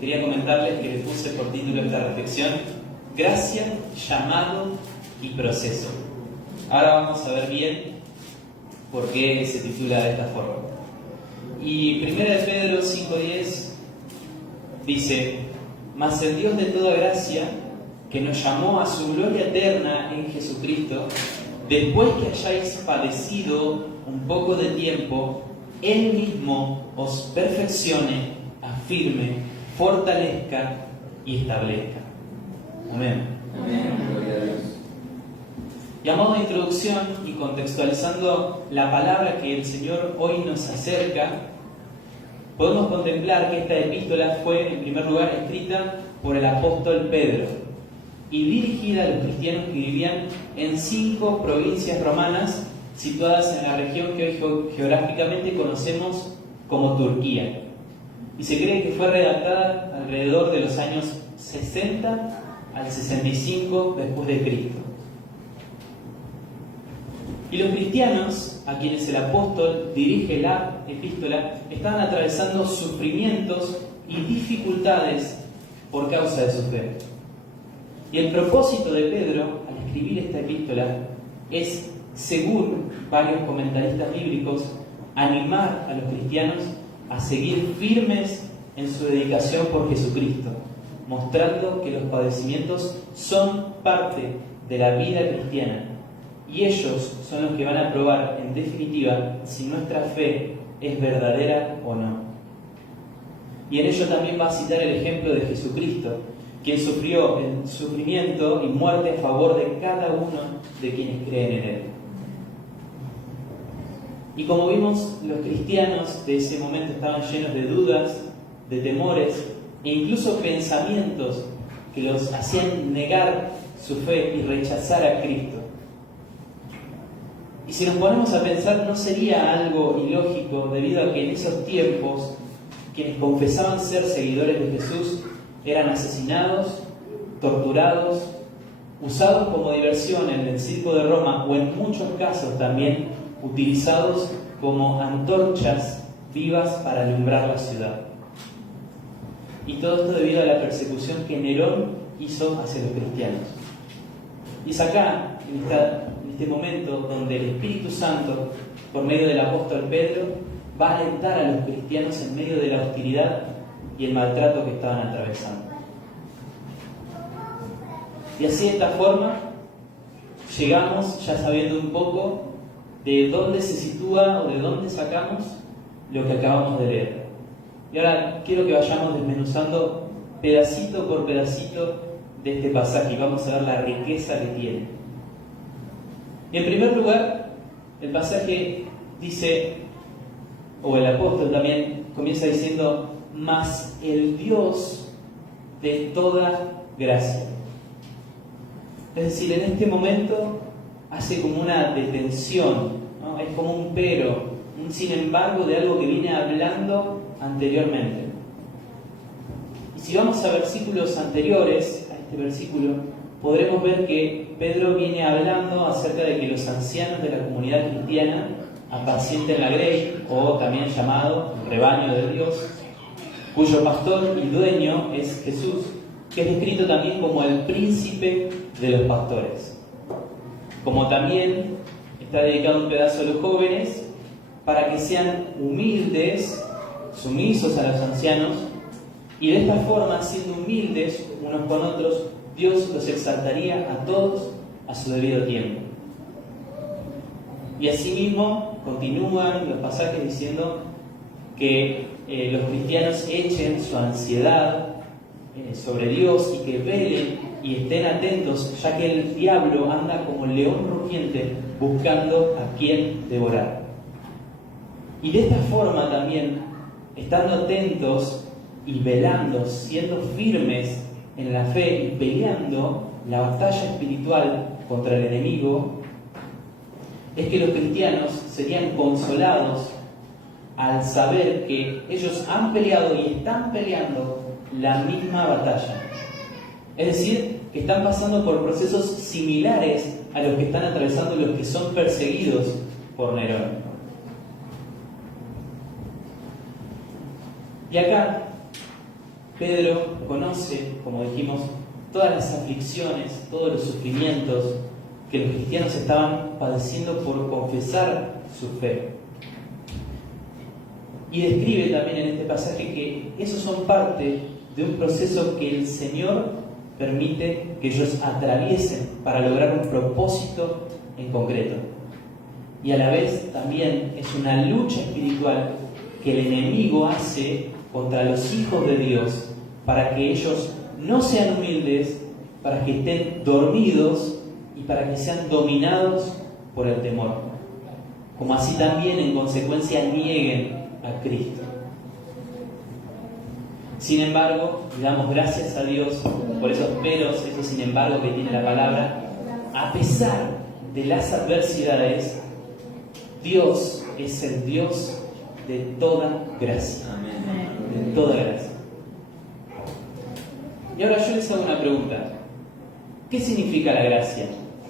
quería comentarles que le puse por título esta reflexión: Gracia, llamado y proceso. Ahora vamos a ver bien por qué se titula de esta forma. Y 1 Pedro 5:10 dice: Mas el Dios de toda gracia, que nos llamó a su gloria eterna en Jesucristo, después que hayáis padecido un poco de tiempo, Él mismo os perfeccione, afirme, fortalezca y establezca. Amén. Amén. Gloria a Dios. Y a modo de introducción y contextualizando la palabra que el Señor hoy nos acerca, podemos contemplar que esta epístola fue, en primer lugar, escrita por el apóstol Pedro y dirigida a los cristianos que vivían en 5 provincias romanas situadas en la región que hoy geográficamente conocemos como Turquía. Y se cree que fue redactada alrededor de los años 60 al 65 después de Cristo. Y los cristianos, a quienes el apóstol dirige la epístola, estaban atravesando sufrimientos y dificultades por causa de su fe. Y el propósito de Pedro, al escribir esta epístola, es, según varios comentaristas bíblicos, animar a los cristianos a seguir firmes en su dedicación por Jesucristo, mostrando que los padecimientos son parte de la vida cristiana y ellos son los que van a probar, en definitiva, si nuestra fe es verdadera o no. Y en ello también va a citar el ejemplo de Jesucristo, quien sufrió el sufrimiento y muerte a favor de cada uno de quienes creen en Él. Y como vimos, los cristianos de ese momento estaban llenos de dudas, de temores e incluso pensamientos que los hacían negar su fe y rechazar a Cristo. Y si nos ponemos a pensar, ¿no sería algo ilógico debido a que en esos tiempos quienes confesaban ser seguidores de Jesús eran asesinados, torturados, usados como diversión en el circo de Roma o en muchos casos también utilizados como antorchas vivas para alumbrar la ciudad? Y todo esto debido a la persecución que Nerón hizo hacia los cristianos. Y es acá, en este momento, donde el Espíritu Santo, por medio del apóstol Pedro, va a alentar a los cristianos en medio de la hostilidad y el maltrato que estaban atravesando. Y así, de esta forma, llegamos ya sabiendo un poco de dónde se sitúa o de dónde sacamos lo que acabamos de leer. Y ahora quiero que vayamos desmenuzando pedacito por pedacito de este pasaje y vamos a ver la riqueza que tiene. Y en primer lugar, el pasaje dice, o el apóstol también comienza diciendo: mas el Dios de toda gracia. Es decir, en este momento hace como una detención, ¿no? Es como un pero, un sin embargo de algo que viene hablando anteriormente. Y si vamos a versículos anteriores a este versículo, podremos ver que Pedro viene hablando acerca de que los ancianos de la comunidad cristiana apacienten la grey, o también llamado el rebaño de Dios, cuyo pastor y dueño es Jesús, que es descrito también como el príncipe de los pastores. Como también está dedicado un pedazo a los jóvenes, para que sean humildes, sumisos a los ancianos, y de esta forma, siendo humildes unos con otros, Dios los exaltaría a todos a su debido tiempo. Y asimismo continúan los pasajes diciendo que los cristianos echen su ansiedad sobre Dios y que velen y estén atentos, ya que el diablo anda como león rugiente buscando a quien devorar. Y de esta forma también, estando atentos y velando, siendo firmes en la fe y peleando la batalla espiritual contra el enemigo, es que los cristianos serían consolados al saber que ellos han peleado y están peleando la misma batalla. Es decir, que están pasando por procesos similares a los que están atravesando los que son perseguidos por Nerón. Y acá Pedro conoce, como dijimos, todas las aflicciones, todos los sufrimientos que los cristianos estaban padeciendo por confesar su fe. Y describe también en este pasaje que esos son parte de un proceso que el Señor permite que ellos atraviesen para lograr un propósito en concreto. Y a la vez también es una lucha espiritual que el enemigo hace contra los hijos de Dios para que ellos no sean humildes, para que estén dormidos y para que sean dominados por el temor. Como así también en consecuencia nieguen a Cristo. Sin embargo, le damos gracias a Dios por esos peros, esos sin embargo que tiene la palabra. A pesar de las adversidades, Dios es el Dios de toda gracia. De toda gracia. Y ahora yo les hago una pregunta. ¿Qué significa la gracia?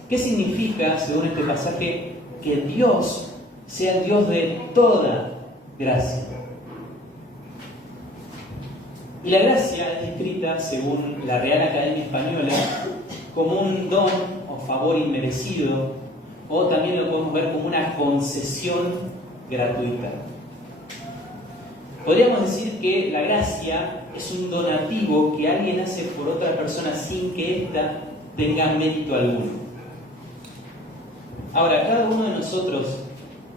¿Qué significa, según este pasaje, que Dios sea el Dios de toda gracia? Y la gracia es descrita, según la Real Academia Española, como un don o favor inmerecido, o también lo podemos ver como una concesión gratuita. Podríamos decir que la gracia es un donativo que alguien hace por otra persona sin que ésta tenga mérito alguno. Ahora, cada uno de nosotros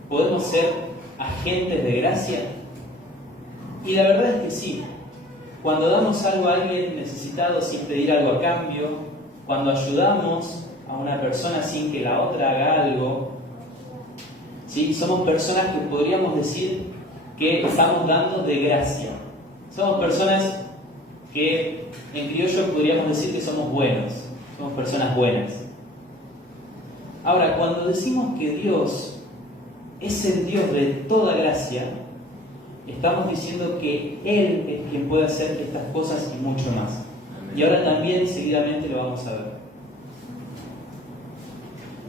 podemos ser agentes de gracia, y la verdad es que sí. Cuando damos algo a alguien necesitado sin pedir algo a cambio, cuando ayudamos a una persona sin que la otra haga algo, ¿sí? Somos personas que podríamos decir que estamos dando de gracia. Somos personas que en criollo podríamos decir que somos buenos, somos personas buenas. Ahora, cuando decimos que Dios es el Dios de toda gracia, estamos diciendo que Él es quien puede hacer estas cosas y mucho más. Y ahora también seguidamente lo vamos a ver.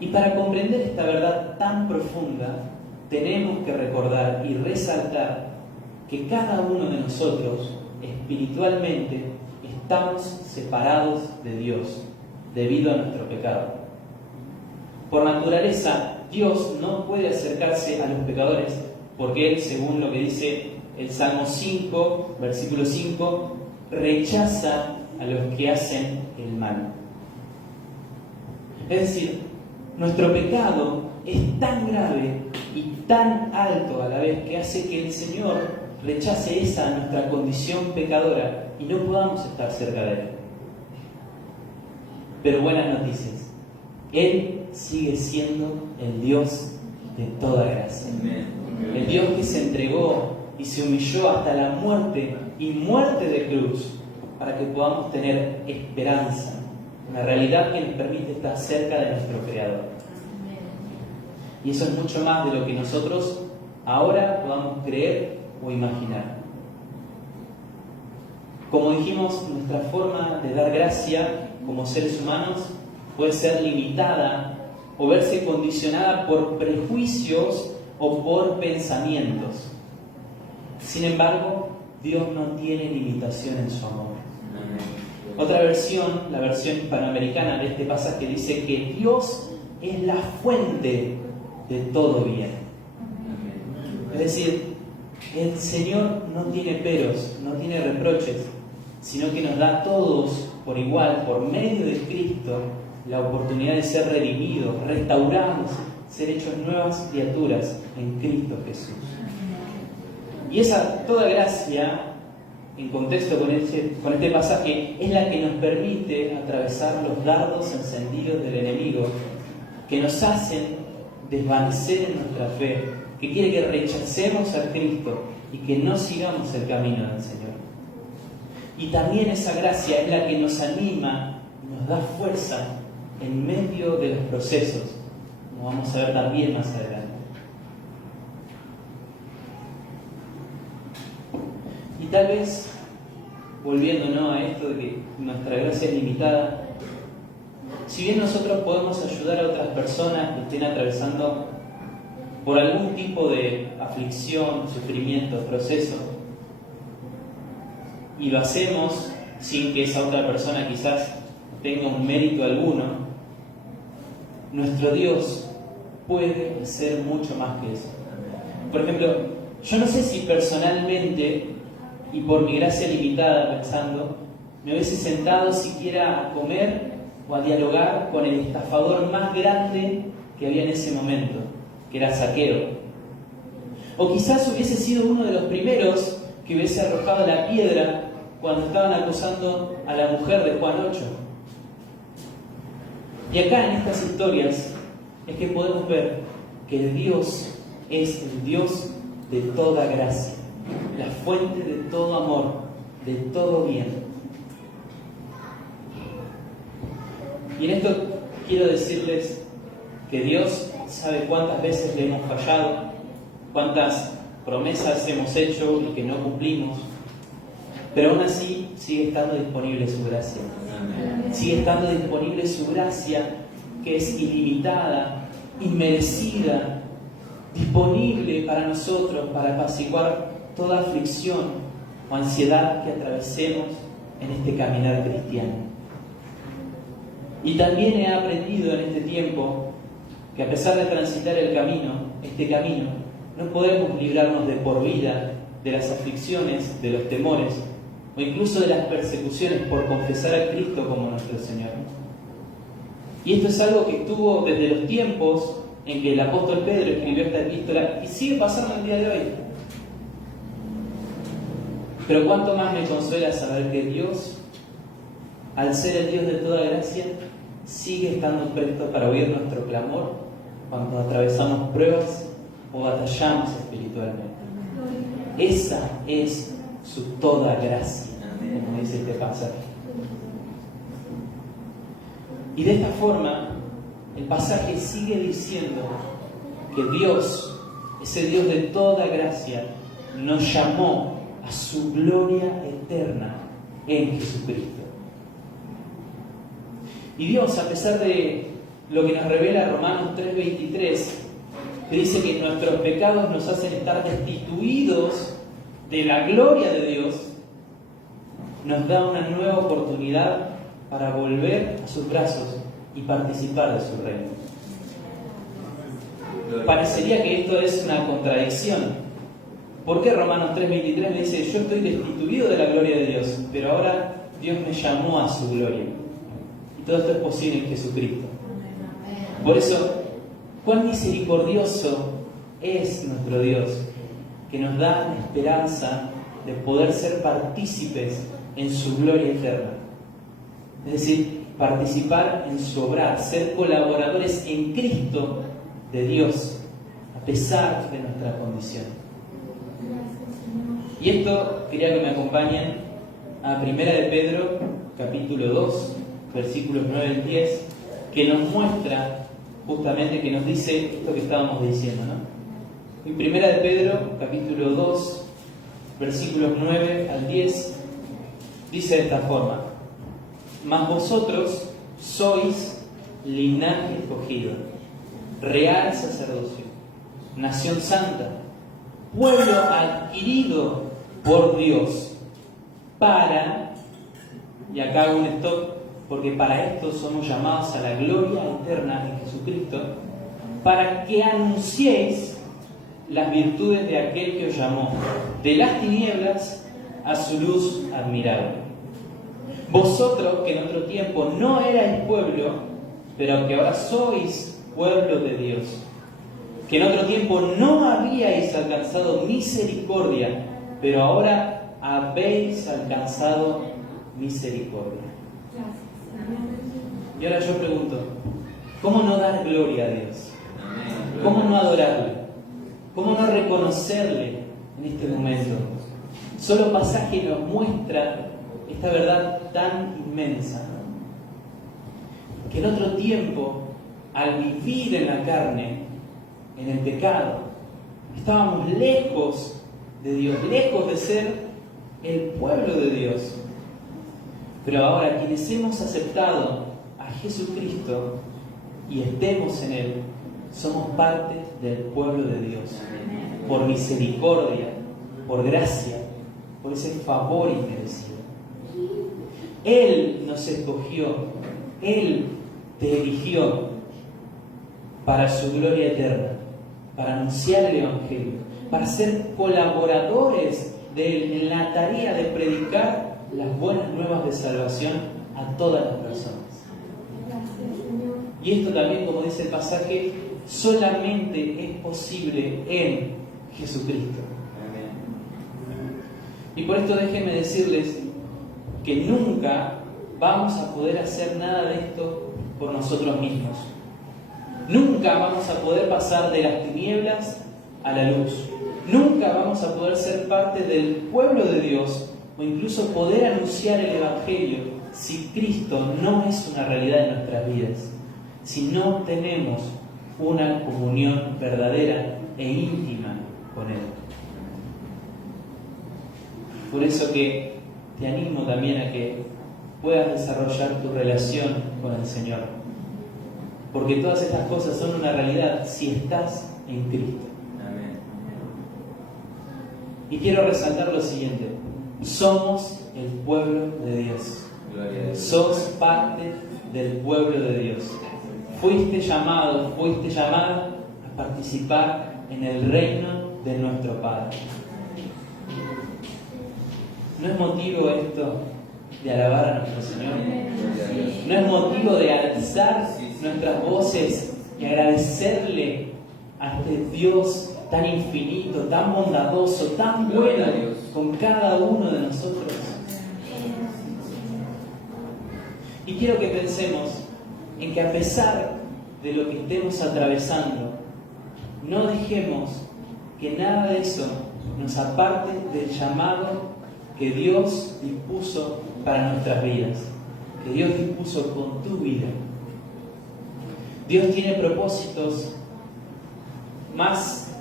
Y para comprender esta verdad tan profunda, tenemos que recordar y resaltar que cada uno de nosotros espiritualmente estamos separados de Dios debido a nuestro pecado. Por naturaleza, Dios no puede acercarse a los pecadores porque Él, según lo que dice el Salmo 5, versículo 5, rechaza a los que hacen el mal. Es decir, nuestro pecado es tan grave y tan alto a la vez que hace que el Señor rechace esa nuestra condición pecadora y no podamos estar cerca de Él. Pero buenas noticias, Él sigue siendo el Dios de toda gracia. El Dios que se entregó y se humilló hasta la muerte y muerte de cruz para que podamos tener esperanza, una realidad que nos permite estar cerca de nuestro Creador. Y eso es mucho más de lo que nosotros ahora podamos creer o imaginar. Como dijimos, nuestra forma de dar gracia como seres humanos puede ser limitada o verse condicionada por prejuicios o por pensamientos. Sin embargo, Dios no tiene limitación en su amor. Otra versión, la versión hispanoamericana de este pasaje, dice que Dios es la fuente de todo bien. Es decir, el Señor no tiene peros, no tiene reproches, sino que nos da a todos por igual, por medio de Cristo, la oportunidad de ser redimidos, restaurados, ser hechos nuevas criaturas en Cristo Jesús. Y esa toda gracia, en contexto con este pasaje, es la que nos permite atravesar los dardos encendidos del enemigo, que nos hacen desvanecer en nuestra fe, que quiere que rechacemos a Cristo y que no sigamos el camino del Señor. Y también esa gracia es la que nos anima, nos da fuerza en medio de los procesos, como vamos a ver también más adelante. Y tal vez, volviendo a esto de que nuestra gracia es limitada, si bien nosotros podemos ayudar a otras personas que estén atravesando por algún tipo de aflicción, sufrimiento, proceso, y lo hacemos sin que esa otra persona quizás tenga un mérito alguno, nuestro Dios puede hacer mucho más que eso. Por ejemplo, yo no sé si personalmente, y por mi gracia limitada pensando, me hubiese sentado siquiera a comer o a dialogar con el estafador más grande que había en ese momento, que era Zaqueo. O quizás hubiese sido uno de los primeros que hubiese arrojado la piedra cuando estaban acusando a la mujer de Juan 8. Y acá en estas historias es que podemos ver que Dios es el Dios de toda gracia, la fuente de todo amor, de todo bien. Y en esto quiero decirles que Dios sabe cuántas veces le hemos fallado, cuántas promesas hemos hecho y que no cumplimos, pero aún así sigue estando disponible su gracia. Sigue estando disponible su gracia, que es ilimitada, inmerecida, disponible para nosotros, para apaciguar toda aflicción o ansiedad que atravesemos en este caminar cristiano. Y también he aprendido en este tiempo que a pesar de transitar este camino, no podemos librarnos de por vida de las aflicciones, de los temores o incluso de las persecuciones por confesar a Cristo como nuestro Señor. Y esto es algo que estuvo desde los tiempos en que el apóstol Pedro escribió esta epístola y sigue pasando el día de hoy. Pero cuánto más me consuela saber que Dios, al ser el Dios de toda gracia, sigue estando presto para oír nuestro clamor cuando atravesamos pruebas o batallamos espiritualmente. Esa es su toda gracia, como dice este pasaje. Y de esta forma, el pasaje sigue diciendo que Dios, ese Dios de toda gracia, nos llamó a su gloria eterna en Jesucristo. Y Dios, a pesar de lo que nos revela Romanos 3:23, que dice que nuestros pecados nos hacen estar destituidos de la gloria de Dios, nos da una nueva oportunidad para volver a sus brazos y participar de su reino. Parecería que esto es una contradicción. ¿Por qué Romanos 3:23 me dice, yo estoy destituido de la gloria de Dios, pero ahora Dios me llamó a su gloria? Y todo esto es posible en Jesucristo. Por eso, cuán misericordioso es nuestro Dios, que nos da la esperanza de poder ser partícipes en su gloria eterna. Es decir, participar en su obra, ser colaboradores en Cristo de Dios, a pesar de nuestra condición. Y esto quería que me acompañen a 1 de Pedro, capítulo 2, versículos 9 al 10, que nos muestra justamente, que nos dice esto que estábamos diciendo, ¿no? En 1 de Pedro, capítulo 2, versículos 9 al 10, dice de esta forma: mas vosotros sois linaje escogido, real sacerdocio, nación santa, pueblo adquirido por Dios, para, y acá hago un stop, porque para esto somos llamados a la gloria eterna en Jesucristo, para que anunciéis las virtudes de aquel que os llamó de las tinieblas a su luz admirable. Vosotros, que en otro tiempo no erais pueblo, pero que ahora sois pueblo de Dios, que en otro tiempo no habíais alcanzado misericordia, pero ahora habéis alcanzado misericordia. Y ahora yo pregunto, ¿cómo no dar gloria a Dios? ¿Cómo no adorarle? ¿Cómo no reconocerle en este momento? Solo pasaje nos muestra esta verdad tan inmensa, ¿no? Que en otro tiempo, al vivir en la carne, en el pecado, estábamos lejos de Dios, lejos de ser el pueblo de Dios. Pero ahora, quienes hemos aceptado a Jesucristo y estemos en Él, somos parte del pueblo de Dios, por misericordia, por gracia, por ese favor inmerecido. Él nos escogió, Él te eligió para su gloria eterna, para anunciar el Evangelio, para ser colaboradores de Él en la tarea de predicar las buenas nuevas de salvación a todas las personas. Y esto también, como dice el pasaje, solamente es posible en Jesucristo. Y por esto déjenme decirles que nunca vamos a poder hacer nada de esto por nosotros mismos. Nunca vamos a poder pasar de las tinieblas a la luz. Nunca vamos a poder ser parte del pueblo de Dios o incluso poder anunciar el Evangelio si Cristo no es una realidad en nuestras vidas. Si no tenemos una comunión verdadera e íntima con Él. Por eso que te animo también a que puedas desarrollar tu relación con el Señor. Porque todas estas cosas son una realidad si estás en Cristo. Amén. Y quiero resaltar lo siguiente. Somos el pueblo de Dios. Gloria a Dios. Sos parte del pueblo de Dios. Fuiste llamado, fuiste llamada a participar en el reino de nuestro Padre. ¿No es motivo esto de alabar a nuestro Señor? ¿No es motivo de alzar nuestras voces y agradecerle a este Dios tan infinito, tan bondadoso, tan bueno con cada uno de nosotros? Y quiero que pensemos en que a pesar de lo que estemos atravesando, no dejemos que nada de eso nos aparte del llamado que Dios dispuso para nuestras vidas, que Dios dispuso con tu vida. Dios tiene propósitos más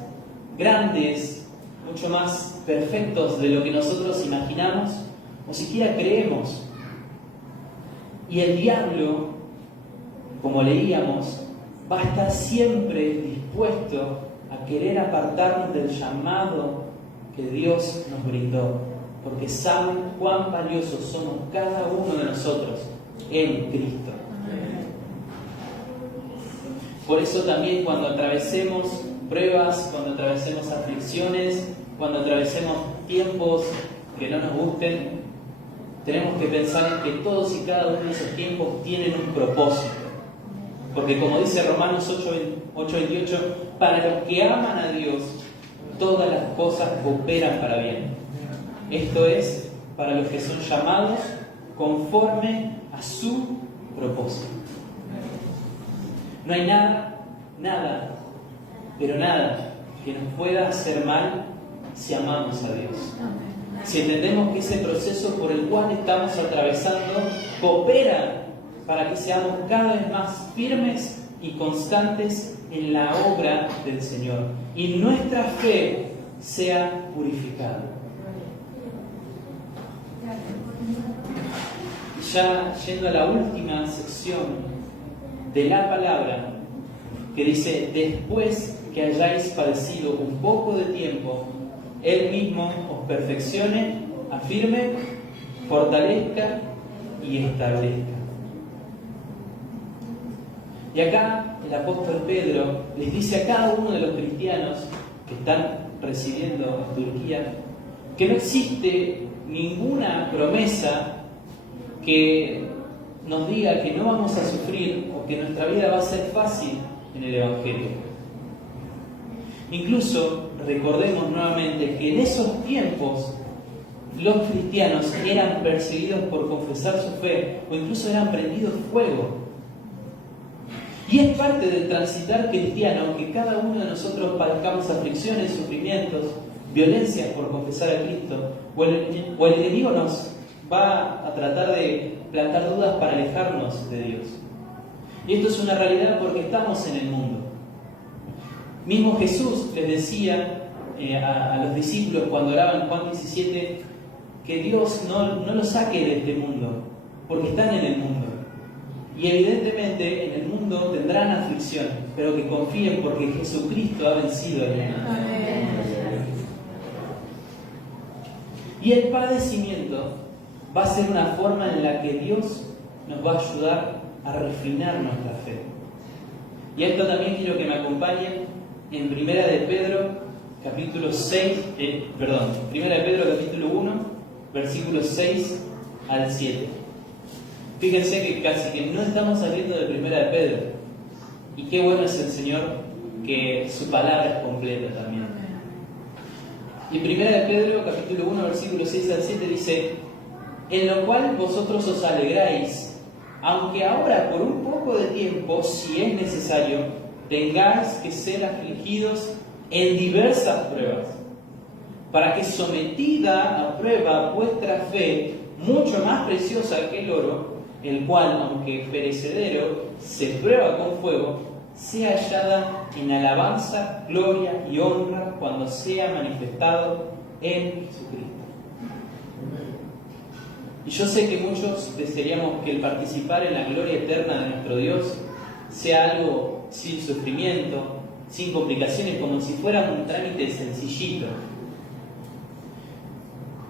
grandes, mucho más perfectos de lo que nosotros imaginamos o siquiera creemos. Y el diablo, como leíamos, va a estar siempre dispuesto a querer apartarnos del llamado que Dios nos brindó, porque sabe cuán valiosos somos cada uno de nosotros en Cristo. Por eso también cuando atravesemos pruebas, cuando atravesemos aflicciones, cuando atravesemos tiempos que no nos gusten, tenemos que pensar en que todos y cada uno de esos tiempos tienen un propósito. Porque como dice Romanos 8:28, para los que aman a Dios, todas las cosas cooperan para bien. Esto es, para los que son llamados conforme a su propósito. No hay nada, pero nada que nos pueda hacer mal si amamos a Dios. Si entendemos que ese proceso por el cual estamos atravesando coopera para que seamos cada vez más firmes y constantes en la obra del Señor y nuestra fe sea purificada. Ya yendo a la última sección de la palabra, que dice: después que hayáis padecido un poco de tiempo, Él mismo os perfeccione, afirme, fortalezca y establezca. Y acá el apóstol Pedro les dice a cada uno de los cristianos que están residiendo en Turquía que no existe ninguna promesa que nos diga que no vamos a sufrir o que nuestra vida va a ser fácil en el Evangelio. Incluso recordemos nuevamente que en esos tiempos los cristianos eran perseguidos por confesar su fe o incluso eran prendidos fuego. Y es parte del transitar cristiano que cada uno de nosotros padezcamos aflicciones, sufrimientos, violencias por confesar a Cristo, o el enemigo nos va a tratar de plantar dudas para alejarnos de Dios. Y esto es una realidad porque estamos en el mundo. Mismo Jesús les decía a los discípulos cuando oraban en Juan 17 que Dios no los saque de este mundo, porque están en el mundo. Y evidentemente en el mundo tendrán aflicción, pero que confíen porque Jesucristo ha vencido al mundo. Y el padecimiento va a ser una forma en la que Dios nos va a ayudar a refinar nuestra fe. Y a esto también quiero que me acompañen en Primera de Pedro, capítulo 1, versículos 6 al 7. Fíjense que casi que no estamos saliendo de Primera de Pedro. Y qué bueno es el Señor que su palabra es completa también. Y Primera de Pedro, capítulo 1, versículos 6 al 7 dice: en lo cual vosotros os alegráis, aunque ahora por un poco de tiempo, si es necesario, tengáis que ser afligidos en diversas pruebas, para que sometida a prueba vuestra fe, mucho más preciosa que el oro, el cual, aunque perecedero, se prueba con fuego, sea hallada en alabanza, gloria y honra cuando sea manifestado en Jesucristo. Y yo sé que muchos desearíamos que el participar en la gloria eterna de nuestro Dios sea algo sin sufrimiento, sin complicaciones, como si fuera un trámite sencillito.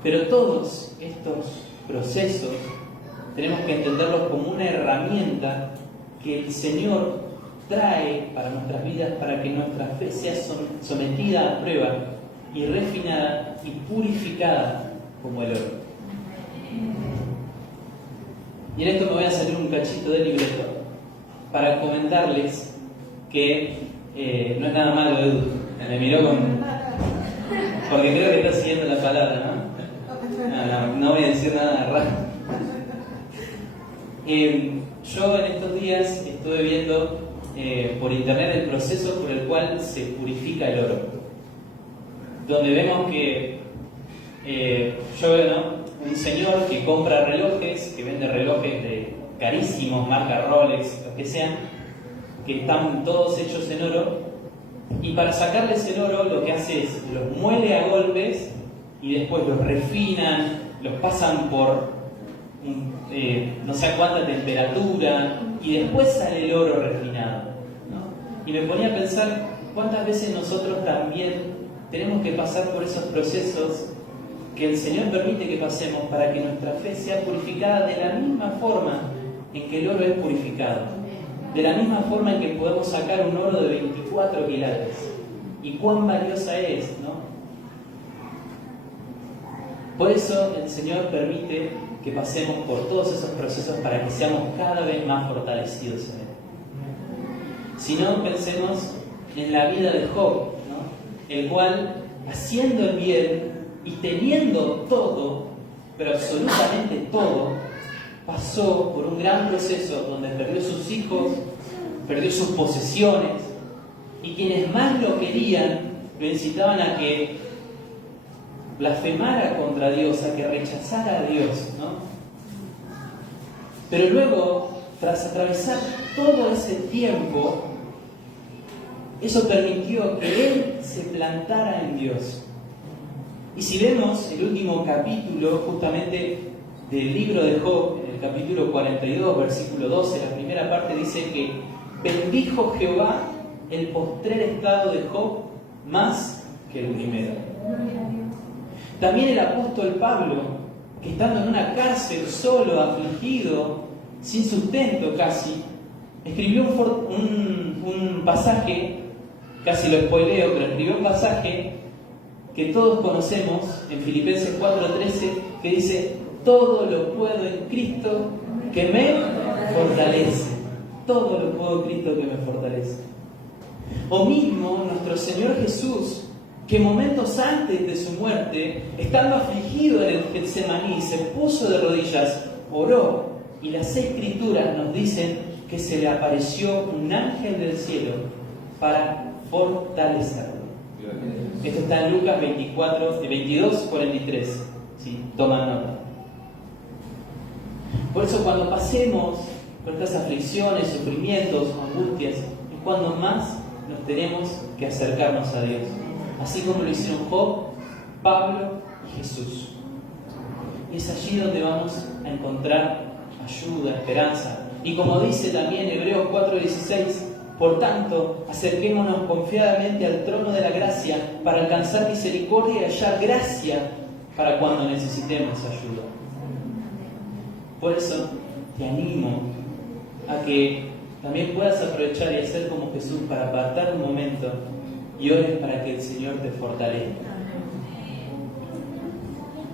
Pero todos estos procesos tenemos que entenderlos como una herramienta que el Señor trae para nuestras vidas, para que nuestra fe sea sometida a prueba y refinada y purificada como el oro. Y en esto me voy a salir un cachito de libreto para comentarles que no es nada malo, Edu. Me miró porque creo que está siguiendo la palabra, ¿no? No voy a decir nada raro. Yo en estos días estuve viendo por internet el proceso por el cual se purifica el oro. Donde vemos que yo veo, ¿no?, un señor que compra relojes, que vende relojes de carísimos, marca Rolex, los que sean, que están todos hechos en oro, y para sacarles el oro lo que hace es los muele a golpes y después los refinan, los pasan por no sé a cuánta temperatura y después sale el oro refinado, ¿no? Y me ponía a pensar cuántas veces nosotros también tenemos que pasar por esos procesos que el Señor permite que pasemos para que nuestra fe sea purificada de la misma forma en que el oro es purificado, de la misma forma en que podemos sacar un oro de 24 quilates. Y cuán valiosa es, ¿no? Por eso el Señor permite que pasemos por todos esos procesos para que seamos cada vez más fortalecidos en Él. Si no, pensemos en la vida de Job, ¿no?, el cual, haciendo el bien y teniendo todo, pero absolutamente todo, pasó por un gran proceso donde perdió sus hijos, perdió sus posesiones, y quienes más lo querían lo incitaban a que blasfemara contra Dios, a que rechazara a Dios, ¿no? Pero luego, tras atravesar todo ese tiempo, eso permitió que él se plantara en Dios. Y si vemos el último capítulo justamente del libro de Job, en el capítulo 42, versículo 12, la primera parte dice que bendijo Jehová el postrer estado de Job más que el primero. También el apóstol Pablo, que estando en una cárcel solo, afligido, sin sustento casi, escribió un pasaje, casi lo spoileo, pero escribió un pasaje que todos conocemos en Filipenses 4:13, que dice: todo lo puedo en Cristo que me fortalece. Todo lo puedo en Cristo que me fortalece. O mismo nuestro Señor Jesús, que momentos antes de su muerte, estando afligido en el Getsemaní, se puso de rodillas, oró, y las Escrituras nos dicen que se le apareció un ángel del cielo para fortalecerlo. Esto está en Lucas 22:43. ¿Sí? Toman nota. Por eso, cuando pasemos por estas aflicciones, sufrimientos, angustias, es cuando más nos tenemos que acercarnos a Dios. Así como lo hicieron Job, Pablo y Jesús. Y es allí donde vamos a encontrar ayuda, esperanza. Y como dice también Hebreos 4:16, por tanto, acerquémonos confiadamente al trono de la gracia para alcanzar misericordia y hallar gracia para cuando necesitemos ayuda. Por eso te animo a que también puedas aprovechar y hacer como Jesús para apartar un momento y ores para que el Señor te fortalezca.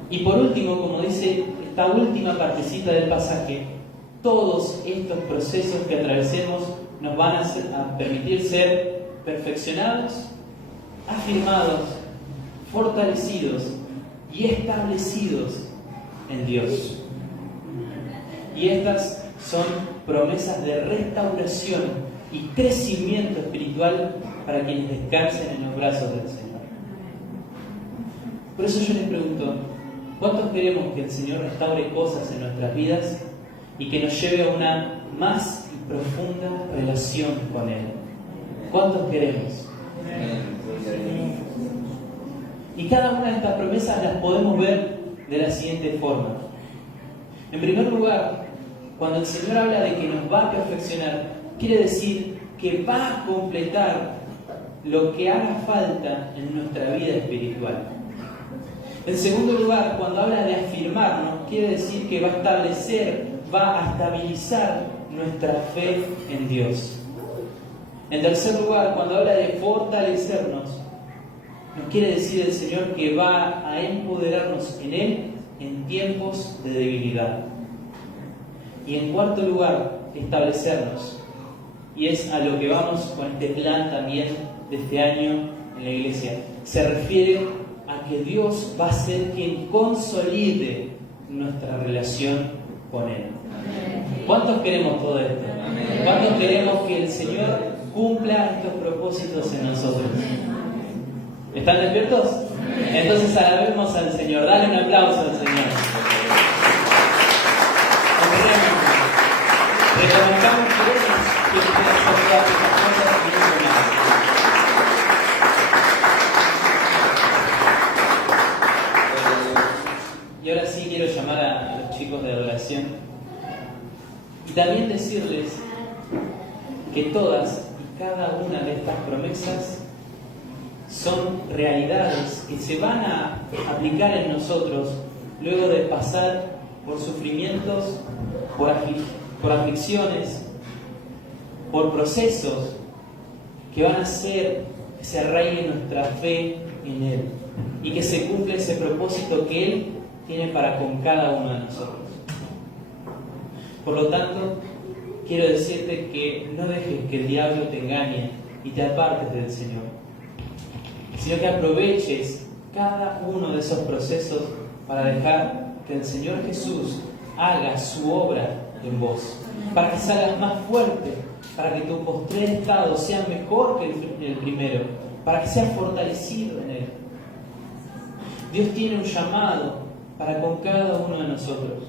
Y por último, como dice esta última partecita del pasaje, todos estos procesos que atravesemos nos van a permitir ser perfeccionados, afirmados, fortalecidos y establecidos en Dios. Y estas son promesas de restauración y crecimiento espiritual para quienes descansen en los brazos del Señor. Por eso yo les pregunto, ¿cuántos queremos que el Señor restaure cosas en nuestras vidas y que nos lleve a una más y profunda relación con Él? ¿Cuántos queremos? Y cada una de estas promesas las podemos ver de la siguiente forma. En primer lugar, cuando el Señor habla de que nos va a perfeccionar, quiere decir que va a completar lo que haga falta en nuestra vida espiritual. En segundo lugar, cuando habla de afirmarnos, quiere decir que va a establecer, va a estabilizar nuestra fe en Dios. En tercer lugar, cuando habla de fortalecernos, nos quiere decir el Señor que va a empoderarnos en Él en tiempos de debilidad. Y en cuarto lugar, establecernos. Y es a lo que vamos con este plan también de este año en la iglesia. Se refiere a que Dios va a ser quien consolide nuestra relación con Él. ¿Cuántos queremos todo esto? ¿Cuántos queremos que el Señor cumpla estos propósitos en nosotros? ¿Están despiertos? Entonces alabemos al Señor. Dale un aplauso al Señor. Reconozcamos que Él es quien puede hacer todas estas cosas y mucho más. Y ahora sí quiero llamar a los chicos de adoración y también decirles que todas y cada una de estas promesas son realidades que se van a aplicar en nosotros luego de pasar por sufrimientos, por aflicciones, por procesos que van a hacer que se arraigue nuestra fe en Él y que se cumpla ese propósito que Él tiene para con cada uno de nosotros. Por lo tanto, quiero decirte que no dejes que el diablo te engañe y te apartes del Señor, sino que aproveches cada uno de esos procesos para dejar que el Señor Jesús haga su obra en vos, para que salgas más fuerte, para que tu postrer estado sea mejor que el primero, para que seas fortalecido en Él. Dios tiene un llamado para con cada uno de nosotros,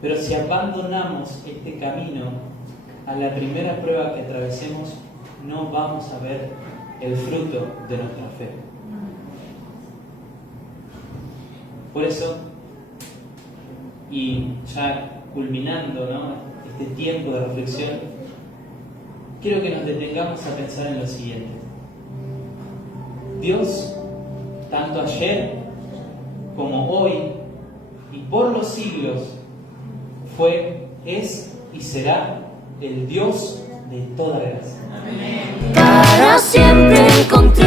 pero si abandonamos este camino, a la primera prueba que atravesemos, no vamos a ver el fruto de nuestra fe. Por eso, y ya culminando, ¿no?, este tiempo de reflexión, quiero que nos detengamos a pensar en lo siguiente. Dios, tanto ayer como hoy y por los siglos, fue, es y será el Dios de toda gracia. Para siempre encontrar